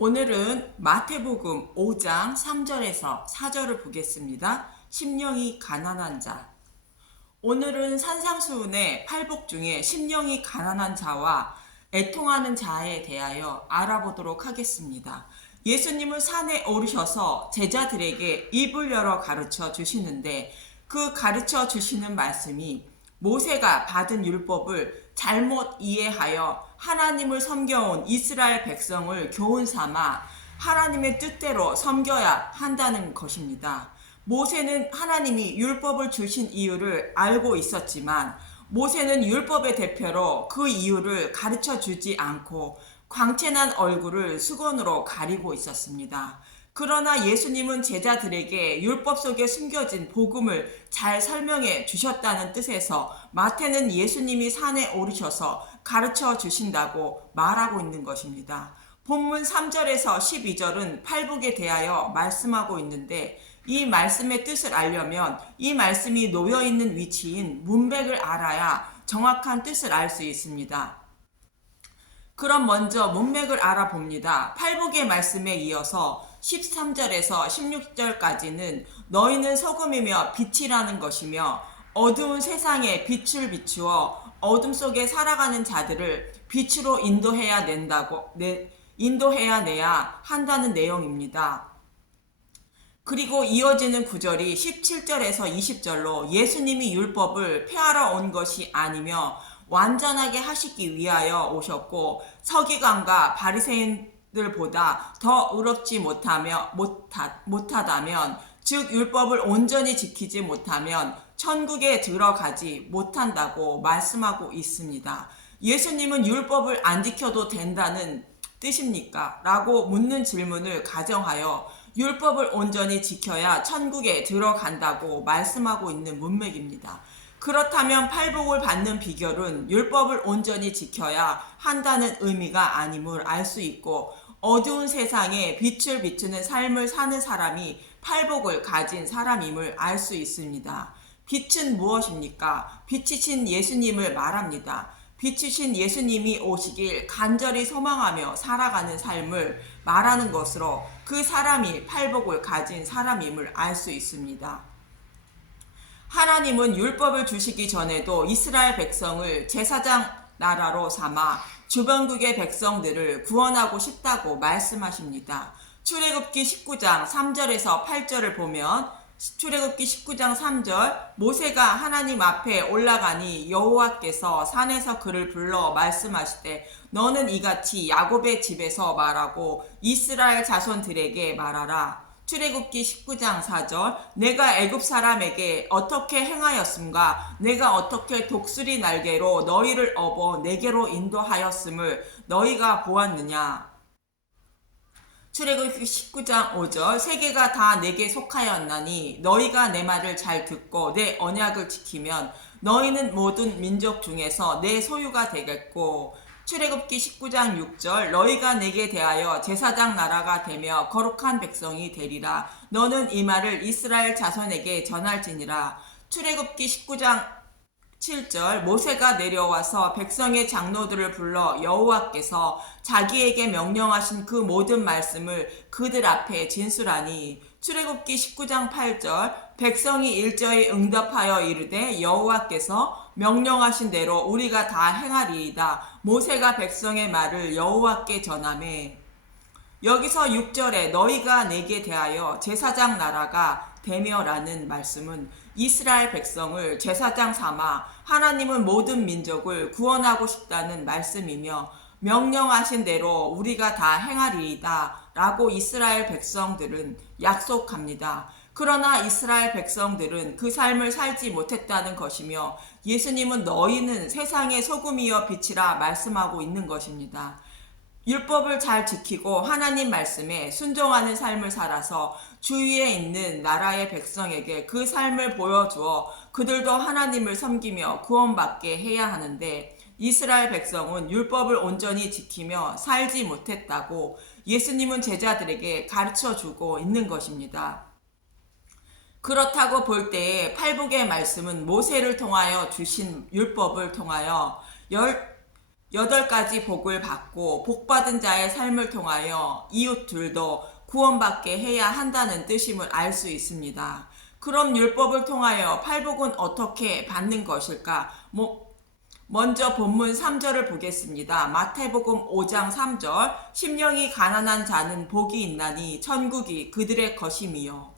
오늘은 마태복음 5장 3절에서 4절을 보겠습니다. 심령이 가난한 자. 오늘은 산상수훈의 팔복 중에 심령이 가난한 자와 애통하는 자에 대하여 알아보도록 하겠습니다. 예수님은 산에 오르셔서 제자들에게 입을 열어 가르쳐 주시는데 그 가르쳐 주시는 말씀이 모세가 받은 율법을 잘못 이해하여 하나님을 섬겨온 이스라엘 백성을 교훈 삼아 하나님의 뜻대로 섬겨야 한다는 것입니다. 모세는 하나님이 율법을 주신 이유를 알고 있었지만 모세는 율법의 대표로 그 이유를 가르쳐 주지 않고 광채난 얼굴을 수건으로 가리고 있었습니다. 그러나 예수님은 제자들에게 율법 속에 숨겨진 복음을 잘 설명해 주셨다는 뜻에서 마태는 예수님이 산에 오르셔서 가르쳐 주신다고 말하고 있는 것입니다. 본문 3절에서 12절은 팔복에 대하여 말씀하고 있는데 이 말씀의 뜻을 알려면 이 말씀이 놓여 있는 위치인 문맥을 알아야 정확한 뜻을 알 수 있습니다. 그럼 먼저 문맥을 알아봅니다. 팔복의 말씀에 이어서 13절에서 16절까지는 너희는 소금이며 빛이라는 것이며 어두운 세상에 빛을 비추어 어둠 속에 살아가는 자들을 빛으로 인도해야 내야 한다는 내용입니다. 그리고 이어지는 구절이 17절에서 20절로 예수님이 율법을 폐하러 온 것이 아니며 완전하게 하시기 위하여 오셨고 서기관과 바리새인들보다 더 의롭지 못하다면 즉 율법을 온전히 지키지 못하면 천국에 들어가지 못한다고 말씀하고 있습니다. 예수님은 율법을 안 지켜도 된다는 뜻입니까? 라고 묻는 질문을 가정하여 율법을 온전히 지켜야 천국에 들어간다고 말씀하고 있는 문맥입니다. 그렇다면 팔복을 받는 비결은 율법을 온전히 지켜야 한다는 의미가 아님을 알 수 있고 어두운 세상에 빛을 비추는 삶을 사는 사람이 팔복을 가진 사람임을 알 수 있습니다. 빛은 무엇입니까? 빛이신 예수님을 말합니다. 빛이신 예수님이 오시길 간절히 소망하며 살아가는 삶을 말하는 것으로 그 사람이 팔복을 가진 사람임을 알 수 있습니다. 하나님은 율법을 주시기 전에도 이스라엘 백성을 제사장 나라로 삼아 주변국의 백성들을 구원하고 싶다고 말씀하십니다. 출애굽기 19장 3절에서 8절을 보면 출애굽기 19장 3절 모세가 하나님 앞에 올라가니 여호와께서 산에서 그를 불러 말씀하시되 너는 이같이 야곱의 집에서 말하고 이스라엘 자손들에게 말하라. 출애굽기 19장 4절 내가 애굽 사람에게 어떻게 행하였음과 내가 어떻게 독수리 날개로 너희를 업어 내게로 인도하였음을 너희가 보았느냐. 출애굽기 19장 5절 세계가 다 내게 속하였나니 너희가 내 말을 잘 듣고 내 언약을 지키면 너희는 모든 민족 중에서 내 소유가 되겠고 출애굽기 19장 6절 너희가 내게 대하여 제사장 나라가 되며 거룩한 백성이 되리라. 너는 이 말을 이스라엘 자손에게 전할지니라. 출애굽기 19장 7절 모세가 내려와서 백성의 장로들을 불러 여호와께서 자기에게 명령하신 그 모든 말씀을 그들 앞에 진술하니 출애굽기 19장 8절 백성이 일제히 응답하여 이르되 여호와께서 명령하신 대로 우리가 다 행하리이다. 모세가 백성의 말을 여호와께 전하매 여기서 6절에 너희가 내게 대하여 제사장 나라가 되며라는 말씀은 이스라엘 백성을 제사장 삼아 하나님은 모든 민족을 구원하고 싶다는 말씀이며 명령하신 대로 우리가 다 행하리이다 라고 이스라엘 백성들은 약속합니다. 그러나 이스라엘 백성들은 그 삶을 살지 못했다는 것이며 예수님은 너희는 세상의 소금이여 빛이라 말씀하고 있는 것입니다. 율법을 잘 지키고 하나님 말씀에 순종하는 삶을 살아서 주위에 있는 나라의 백성에게 그 삶을 보여주어 그들도 하나님을 섬기며 구원받게 해야 하는데 이스라엘 백성은 율법을 온전히 지키며 살지 못했다고 예수님은 제자들에게 가르쳐주고 있는 것입니다. 그렇다고 볼 때에 팔복의 말씀은 모세를 통하여 주신 율법을 통하여 8가지 복을 받고 복받은 자의 삶을 통하여 이웃들도 구원받게 해야 한다는 뜻임을 알 수 있습니다. 그럼 율법을 통하여 팔복은 어떻게 받는 것일까? 먼저 본문 3절을 보겠습니다. 마태복음 5장 3절 심령이 가난한 자는 복이 있나니 천국이 그들의 것임이요.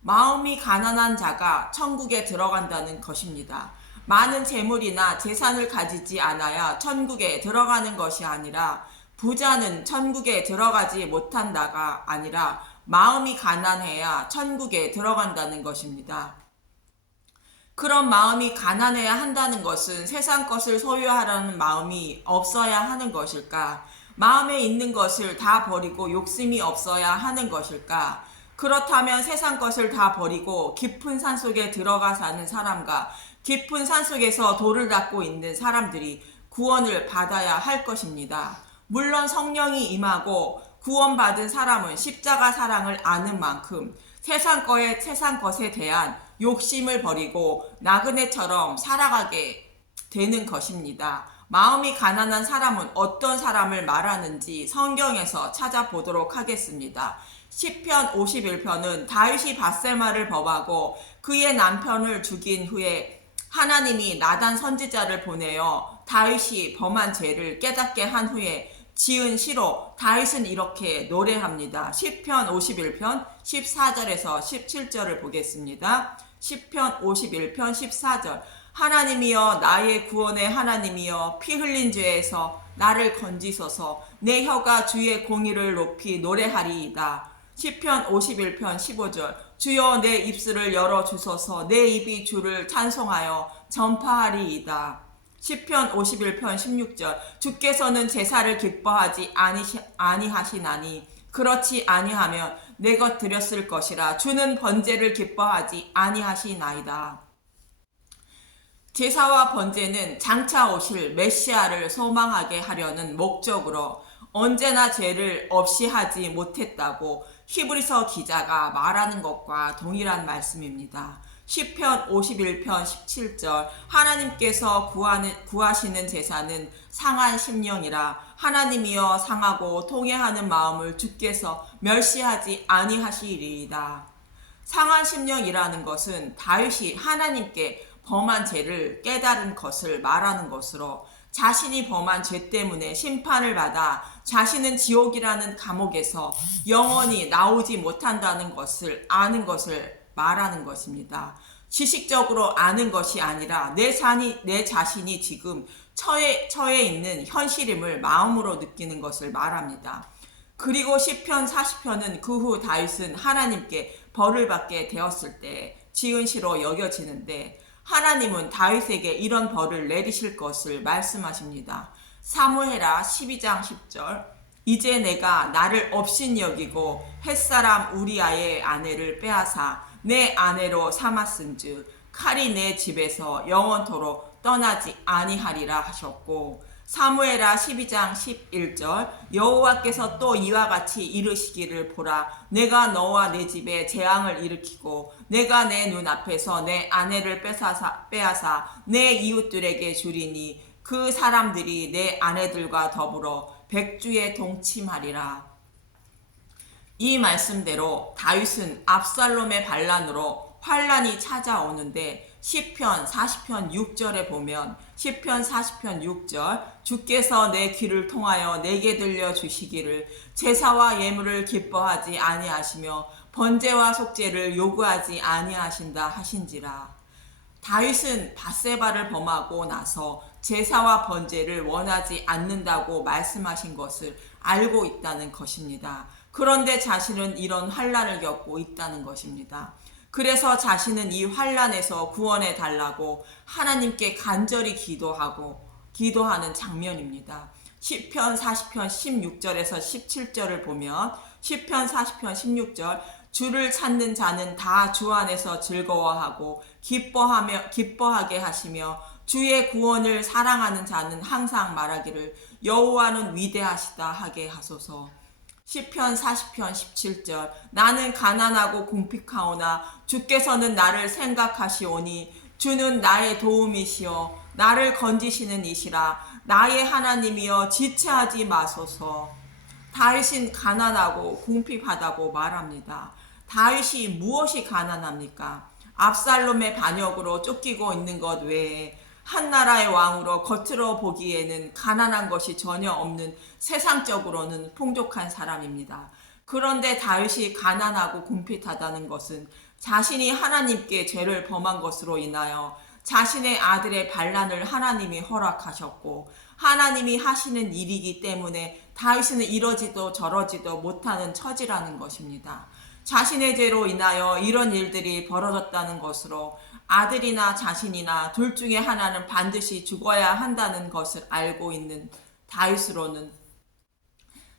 마음이 가난한 자가 천국에 들어간다는 것입니다. 많은 재물이나 재산을 가지지 않아야 천국에 들어가는 것이 아니라 부자는 천국에 들어가지 못한다가 아니라 마음이 가난해야 천국에 들어간다는 것입니다. 그런 마음이 가난해야 한다는 것은 세상 것을 소유하려는 마음이 없어야 하는 것일까? 마음에 있는 것을 다 버리고 욕심이 없어야 하는 것일까? 그렇다면 세상 것을 다 버리고 깊은 산속에 들어가 사는 사람과 깊은 산속에서 돌을 닦고 있는 사람들이 구원을 받아야 할 것입니다. 물론 성령이 임하고 구원받은 사람은 십자가 사랑을 아는 만큼 세상 것에 대한 욕심을 버리고 나그네처럼 살아가게 되는 것입니다. 마음이 가난한 사람은 어떤 사람을 말하는지 성경에서 찾아보도록 하겠습니다. 시편 51편은 다윗이 밧세마를 범하고 그의 남편을 죽인 후에 하나님이 나단 선지자를 보내어 다윗이 범한 죄를 깨닫게 한 후에 지은 시로 다윗은 이렇게 노래합니다. 시편 51편 14절에서 17절을 보겠습니다. 시편 51편 14절 하나님이여 나의 구원의 하나님이여 피 흘린 죄에서 나를 건지소서 내 혀가 주의 공의를 높이 노래하리이다. 시편 51편 15절 주여 내 입술을 열어주소서 내 입이 주를 찬송하여 전파하리이다. 시편 51편 16절 주께서는 제사를 기뻐하지 아니하시나니 그렇지 아니하면 내 것 드렸을 것이라 주는 번제를 기뻐하지 아니하시나이다. 제사와 번제는 장차 오실 메시아를 소망하게 하려는 목적으로 언제나 죄를 없이 하지 못했다고 히브리서 기자가 말하는 것과 동일한 말씀입니다. 시편 51편 17절 하나님께서 구하시는 제사는 상한 심령이라 하나님이여 상하고 통회하는 마음을 주께서 멸시하지 아니하시리이다. 상한 심령이라는 것은 다윗이 하나님께 범한 죄를 깨달은 것을 말하는 것으로 자신이 범한 죄 때문에 심판을 받아 자신은 지옥이라는 감옥에서 영원히 나오지 못한다는 것을 아는 것을 말하는 것입니다. 지식적으로 아는 것이 아니라 내 자신이 지금 처해 있는 현실임을 마음으로 느끼는 것을 말합니다. 그리고 시편 40편은 그 후 다윗은 하나님께 벌을 받게 되었을 때 지은 시로 여겨지는데 하나님은 다윗에게 이런 벌을 내리실 것을 말씀하십니다. 사무엘하 12장 10절 이제 내가 나를 업신여기고 햇사람 우리아의 아내를 빼앗아 내 아내로 삼았은즉 칼이 내 집에서 영원토록 떠나지 아니하리라 하셨고 사무엘하 12장 11절 여호와께서 또 이와 같이 이르시기를 보라 내가 너와 내 집에 재앙을 일으키고 내가 내 눈앞에서 내 아내를 빼앗아 내 이웃들에게 주리니 그 사람들이 내 아내들과 더불어 백주에 동침하리라. 이 말씀대로 다윗은 압살롬의 반란으로 환란이 찾아오는데 시편 40편 6절에 보면 시편 40편 6절 주께서 내 귀를 통하여 내게 들려주시기를 제사와 예물을 기뻐하지 아니하시며 번제와 속죄를 요구하지 아니하신다 하신지라. 다윗은 밧세바를 범하고 나서 제사와 번제를 원하지 않는다고 말씀하신 것을 알고 있다는 것입니다. 그런데 자신은 이런 환란을 겪고 있다는 것입니다. 그래서 자신은 이 환란에서 구원해 달라고 하나님께 간절히 기도하는 장면입니다. 시편 40편 16절에서 17절을 보면 시편 40편 16절 주를 찾는 자는 다 주 안에서 즐거워하고 기뻐하게 하시며 주의 구원을 사랑하는 자는 항상 말하기를 여호와는 위대하시다 하게 하소서. 시편 40편 17절 나는 가난하고 궁핍하오나 주께서는 나를 생각하시오니 주는 나의 도움이시여 나를 건지시는 이시라 나의 하나님이여 지체하지 마소서. 다윗은 가난하고 궁핍하다고 말합니다. 다윗이 무엇이 가난합니까? 압살롬의 반역으로 쫓기고 있는 것 외에 한 나라의 왕으로 겉으로 보기에는 가난한 것이 전혀 없는 세상적으로는 풍족한 사람입니다. 그런데 다윗이 가난하고 궁핍하다는 것은 자신이 하나님께 죄를 범한 것으로 인하여 자신의 아들의 반란을 하나님이 허락하셨고 하나님이 하시는 일이기 때문에 다윗은 이러지도 저러지도 못하는 처지라는 것입니다. 자신의 죄로 인하여 이런 일들이 벌어졌다는 것으로 아들이나 자신이나 둘 중에 하나는 반드시 죽어야 한다는 것을 알고 있는 다윗으로는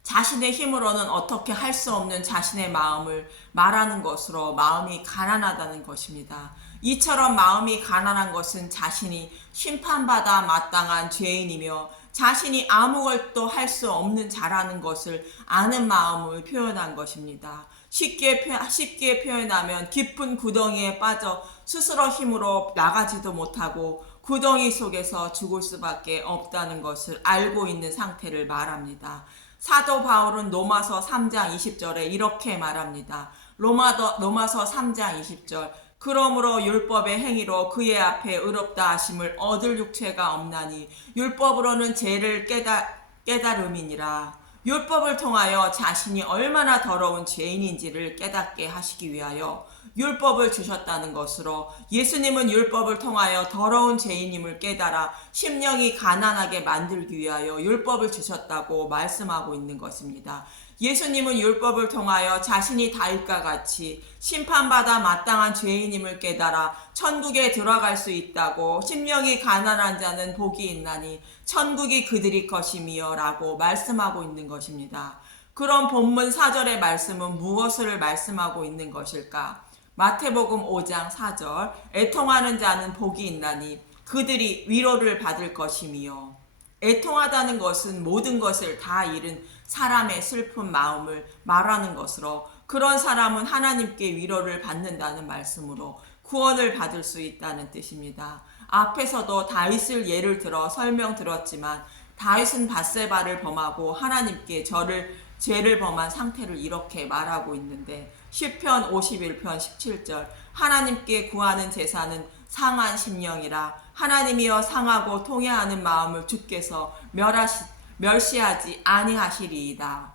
자신의 힘으로는 어떻게 할 수 없는 자신의 마음을 말하는 것으로 마음이 가난하다는 것입니다. 이처럼 마음이 가난한 것은 자신이 심판받아 마땅한 죄인이며 자신이 아무것도 할 수 없는 자라는 것을 아는 마음을 표현한 것입니다. 쉽게 표현하면 깊은 구덩이에 빠져 스스로 힘으로 나가지도 못하고 구덩이 속에서 죽을 수밖에 없다는 것을 알고 있는 상태를 말합니다. 사도 바울은 로마서 3장 20절에 이렇게 말합니다. 로마서 3장 20절 그러므로 율법의 행위로 그의 앞에 의롭다 하심을 얻을 육체가 없나니 율법으로는 죄를 깨달음이니라. 율법을 통하여 자신이 얼마나 더러운 죄인인지를 깨닫게 하시기 위하여 율법을 주셨다는 것으로 예수님은 율법을 통하여 더러운 죄인임을 깨달아 심령이 가난하게 만들기 위하여 율법을 주셨다고 말씀하고 있는 것입니다. 예수님은 율법을 통하여 자신이 다윗과 같이 심판받아 마땅한 죄인임을 깨달아 천국에 들어갈 수 있다고 심령이 가난한 자는 복이 있나니 천국이 그들이 것이미요 라고 말씀하고 있는 것입니다. 그럼 본문 4절의 말씀은 무엇을 말씀하고 있는 것일까? 마태복음 5장 4절 애통하는 자는 복이 있나니 그들이 위로를 받을 것이미요. 애통하다는 것은 모든 것을 다 잃은 사람의 슬픈 마음을 말하는 것으로 그런 사람은 하나님께 위로를 받는다는 말씀으로 구원을 받을 수 있다는 뜻입니다. 앞에서도 다윗을 예를 들어 설명드렸지만 다윗은 밧세바를 범하고 하나님께 죄를 범한 상태를 이렇게 말하고 있는데 시편 51편 17절 하나님께 구하는 제사는 상한 심령이라 하나님이여 상하고 통회하는 마음을 주께서 멸시하지 아니하시리이다.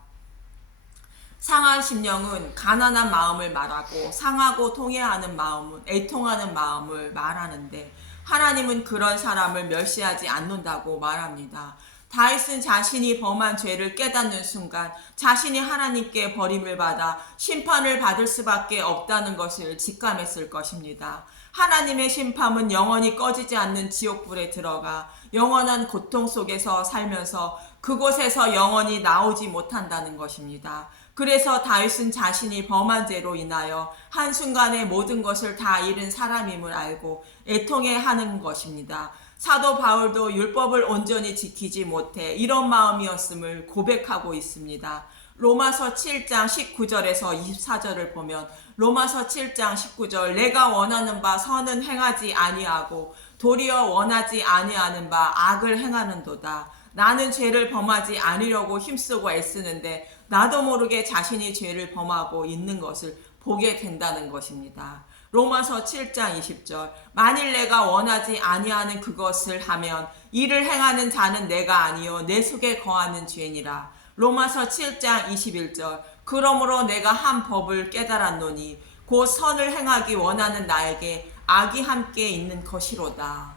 상한 심령은 가난한 마음을 말하고 상하고 통회하는 마음은 애통하는 마음을 말하는데 하나님은 그런 사람을 멸시하지 않는다고 말합니다. 다윗은 자신이 범한 죄를 깨닫는 순간 자신이 하나님께 버림을 받아 심판을 받을 수밖에 없다는 것을 직감했을 것입니다. 하나님의 심판은 영원히 꺼지지 않는 지옥불에 들어가 영원한 고통 속에서 살면서 그곳에서 영원히 나오지 못한다는 것입니다. 그래서 다윗은 자신이 범한 죄로 인하여 한순간에 모든 것을 다 잃은 사람임을 알고 애통해하는 것입니다. 사도 바울도 율법을 온전히 지키지 못해 이런 마음이었음을 고백하고 있습니다. 로마서 7장 19절에서 24절을 보면 로마서 7장 19절 내가 원하는 바 선은 행하지 아니하고 도리어 원하지 아니하는 바 악을 행하는도다. 나는 죄를 범하지 않으려고 힘쓰고 애쓰는데 나도 모르게 자신이 죄를 범하고 있는 것을 보게 된다는 것입니다. 로마서 7장 20절 만일 내가 원하지 아니하는 그것을 하면 이를 행하는 자는 내가 아니요 내 속에 거하는 죄니라. 로마서 7장 21절 그러므로 내가 한 법을 깨달았노니 곧 선을 행하기 원하는 나에게 악이 함께 있는 것이로다.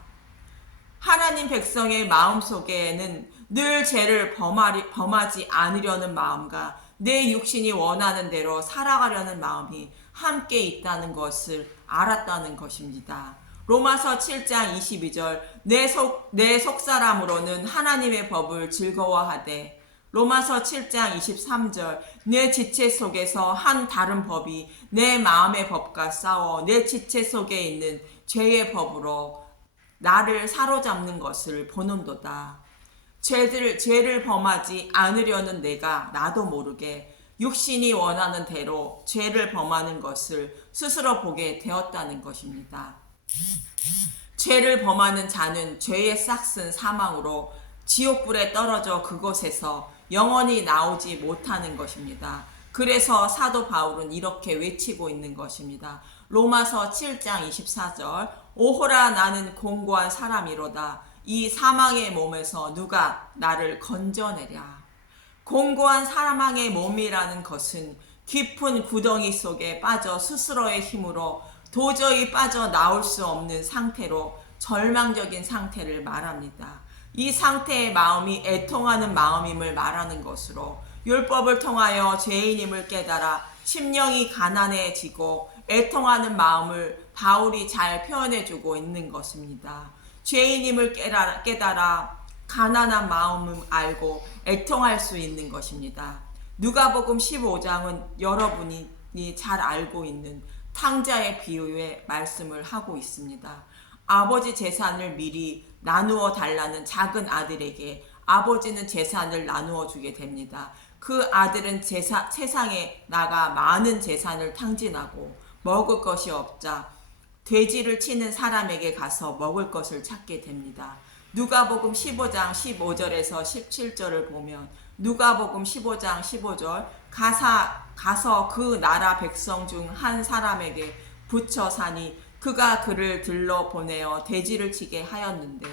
하나님 백성의 마음속에는 늘 죄를 범하지 않으려는 마음과 내 육신이 원하는 대로 살아가려는 마음이 함께 있다는 것을 알았다는 것입니다. 로마서 7장 22절 내 속사람으로는 하나님의 법을 즐거워하되 로마서 7장 23절 내 지체 속에서 한 다른 법이 내 마음의 법과 싸워 내 지체 속에 있는 죄의 법으로 나를 사로잡는 것을 보는도다. 죄를 범하지 않으려는 내가 나도 모르게 육신이 원하는 대로 죄를 범하는 것을 스스로 보게 되었다는 것입니다. 죄를 범하는 자는 죄의 싹슨 사망으로 지옥불에 떨어져 그곳에서 영원히 나오지 못하는 것입니다. 그래서 사도 바울은 이렇게 외치고 있는 것입니다. 로마서 7장 24절 오호라 나는 공고한 사람이로다. 이 사망의 몸에서 누가 나를 건져내랴. 공고한 사망의 몸이라는 것은 깊은 구덩이 속에 빠져 스스로의 힘으로 도저히 빠져나올 수 없는 상태로 절망적인 상태를 말합니다. 이 상태의 마음이 애통하는 마음임을 말하는 것으로 율법을 통하여 죄인임을 깨달아 심령이 가난해지고 애통하는 마음을 바울이 잘 표현해주고 있는 것입니다. 죄인임을 깨달아 가난한 마음을 알고 애통할 수 있는 것입니다. 누가복음 15장은 여러분이 잘 알고 있는 탕자의 비유의 말씀을 하고 있습니다. 아버지 재산을 미리 나누어 달라는 작은 아들에게 아버지는 재산을 나누어 주게 됩니다. 그 아들은 세상에 나가 많은 재산을 탕진하고 먹을 것이 없자 돼지를 치는 사람에게 가서 먹을 것을 찾게 됩니다. 누가복음 15장 15절에서 17절을 보면 누가복음 15장 15절 가서 그 나라 백성 중 한 사람에게 붙여 사니 그가 그를 들러 보내어 돼지를 치게 하였는데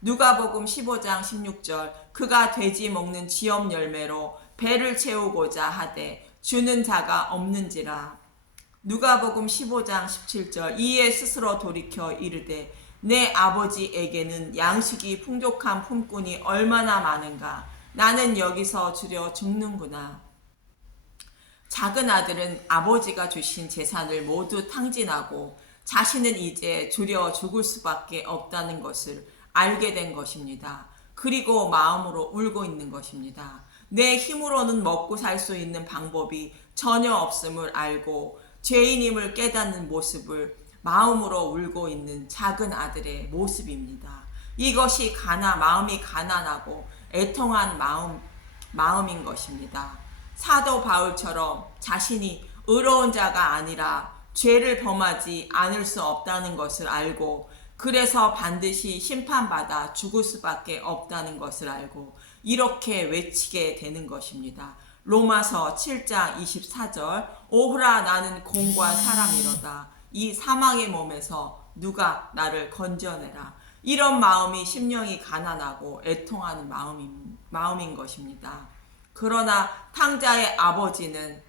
누가복음 15장 16절 그가 돼지 먹는 지엽 열매로 배를 채우고자 하되 주는 자가 없는지라. 누가복음 15장 17절 이에 스스로 돌이켜 이르되 내 아버지에게는 양식이 풍족한 품꾼이 얼마나 많은가. 나는 여기서 주려 죽는구나. 작은 아들은 아버지가 주신 재산을 모두 탕진하고 자신은 이제 주려 죽을 수밖에 없다는 것을 알게 된 것입니다. 그리고 마음으로 울고 있는 것입니다. 내 힘으로는 먹고 살 수 있는 방법이 전혀 없음을 알고 죄인임을 깨닫는 모습을 마음으로 울고 있는 작은 아들의 모습입니다. 이것이 마음이 가난하고 애통한 마음인 것입니다. 사도 바울처럼 자신이 의로운 자가 아니라 죄를 범하지 않을 수 없다는 것을 알고 그래서 반드시 심판받아 죽을 수밖에 없다는 것을 알고 이렇게 외치게 되는 것입니다. 로마서 7장 24절 오호라 나는 공고한 사람이로다. 이 사망의 몸에서 누가 나를 건져내라. 이런 마음이 심령이 가난하고 애통하는 마음인 것입니다. 그러나 탕자의 아버지는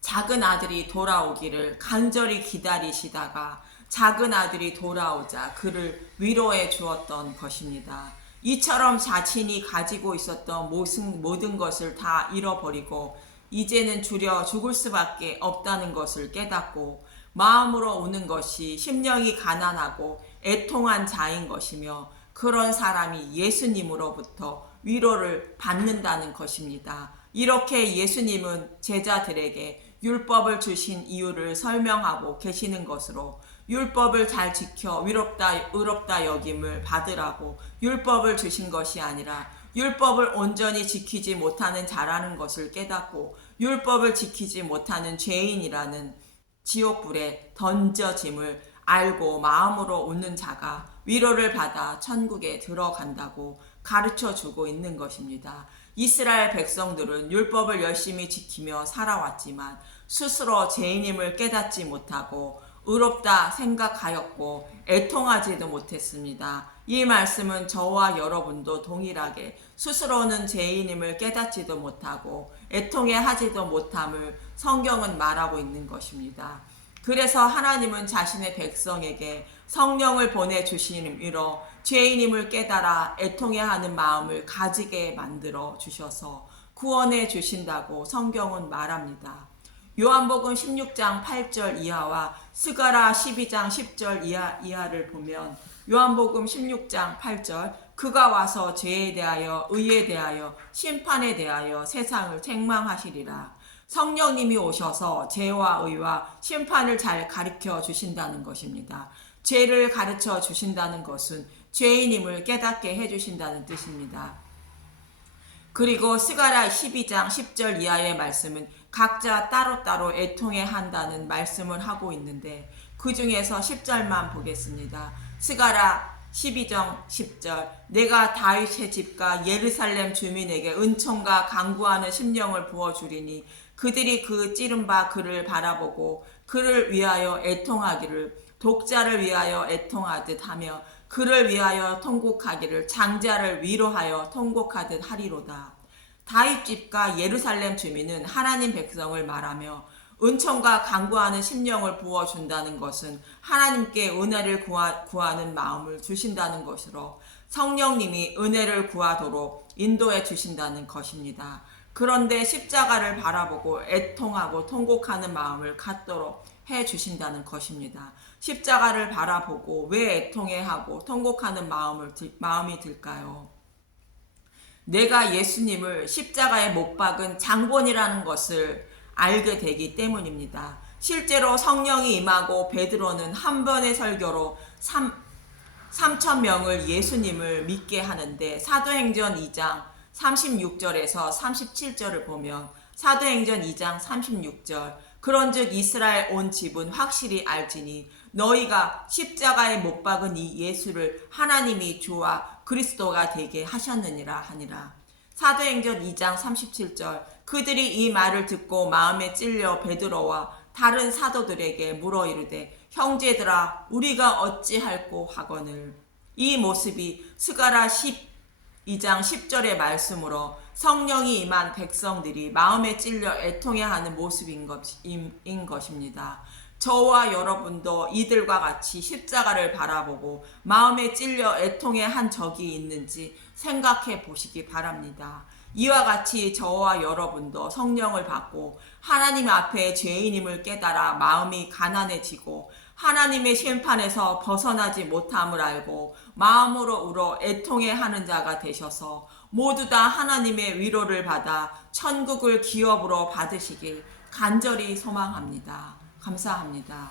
작은 아들이 돌아오기를 간절히 기다리시다가 작은 아들이 돌아오자 그를 위로해 주었던 것입니다. 이처럼 자신이 가지고 있었던 모든 것을 다 잃어버리고 이제는 주려 죽을 수밖에 없다는 것을 깨닫고 마음으로 우는 것이 심령이 가난하고 애통한 자인 것이며 그런 사람이 예수님으로부터 위로를 받는다는 것입니다. 이렇게 예수님은 제자들에게 율법을 주신 이유를 설명하고 계시는 것으로 율법을 잘 지켜 의롭다 여김을 받으라고 율법을 주신 것이 아니라 율법을 온전히 지키지 못하는 자라는 것을 깨닫고 율법을 지키지 못하는 죄인이라는 지옥불에 던져짐을 알고 마음으로 웃는 자가 위로를 받아 천국에 들어간다고 가르쳐 주고 있는 것입니다. 이스라엘 백성들은 율법을 열심히 지키며 살아왔지만 스스로 죄인임을 깨닫지 못하고 의롭다 생각하였고 애통하지도 못했습니다. 이 말씀은 저와 여러분도 동일하게 스스로는 죄인임을 깨닫지도 못하고 애통해하지도 못함을 성경은 말하고 있는 것입니다. 그래서 하나님은 자신의 백성에게 성령을 보내주심으로 죄인임을 깨달아 애통해하는 마음을 가지게 만들어 주셔서 구원해 주신다고 성경은 말합니다. 요한복음 16장 8절 이하와 스가랴 12장 10절 이하를 보면 요한복음 16장 8절 그가 와서 죄에 대하여 의에 대하여 심판에 대하여 세상을 책망하시리라. 성령님이 오셔서 죄와 의와 심판을 잘 가르쳐 주신다는 것입니다. 죄를 가르쳐 주신다는 것은 죄인임을 깨닫게 해주신다는 뜻입니다. 그리고 스가랴 12장 10절 이하의 말씀은 각자 따로따로 애통해 한다는 말씀을 하고 있는데 그 중에서 10절만 보겠습니다. 스가랴 12장 10절 내가 다윗의 집과 예루살렘 주민에게 은총과 간구하는 심령을 부어주리니 그들이 그 찌른 바 그를 바라보고 그를 위하여 애통하기를 독자를 위하여 애통하듯 하며 그를 위하여 통곡하기를 장자를 위로하여 통곡하듯 하리로다. 다윗 집과 예루살렘 주민은 하나님 백성을 말하며 은총과 간구하는 심령을 부어준다는 것은 하나님께 은혜를 구하는 마음을 주신다는 것으로 성령님이 은혜를 구하도록 인도해 주신다는 것입니다. 그런데 십자가를 바라보고 애통하고 통곡하는 마음을 갖도록 해 주신다는 것입니다. 십자가를 바라보고 왜 애통해하고 통곡하는 마음이 들까요? 내가 예수님을 십자가에 못 박은 장본이라는 것을 알게 되기 때문입니다. 실제로 성령이 임하고 베드로는 한 번의 설교로 3,000명을 예수님을 믿게 하는데 사도행전 2장 36절에서 37절을 보면 사도행전 2장 36절 그런즉 이스라엘 온 집은 확실히 알지니 너희가 십자가에 못 박은 이 예수를 하나님이 주와 그리스도가 되게 하셨느니라 하니라. 사도행전 2장 37절 그들이 이 말을 듣고 마음에 찔려 베드로와 다른 사도들에게 물어 이르되 형제들아 우리가 어찌할꼬 하거늘. 이 모습이 스가랴 12장 10절의 말씀으로 성령이 임한 백성들이 마음에 찔려 애통해하는 모습인 것입니다. 저와 여러분도 이들과 같이 십자가를 바라보고 마음에 찔려 애통해한 적이 있는지 생각해 보시기 바랍니다. 이와 같이 저와 여러분도 성령을 받고 하나님 앞에 죄인임을 깨달아 마음이 가난해지고 하나님의 심판에서 벗어나지 못함을 알고 마음으로 울어 애통해하는 자가 되셔서 모두 다 하나님의 위로를 받아 천국을 기업으로 받으시길 간절히 소망합니다. 감사합니다.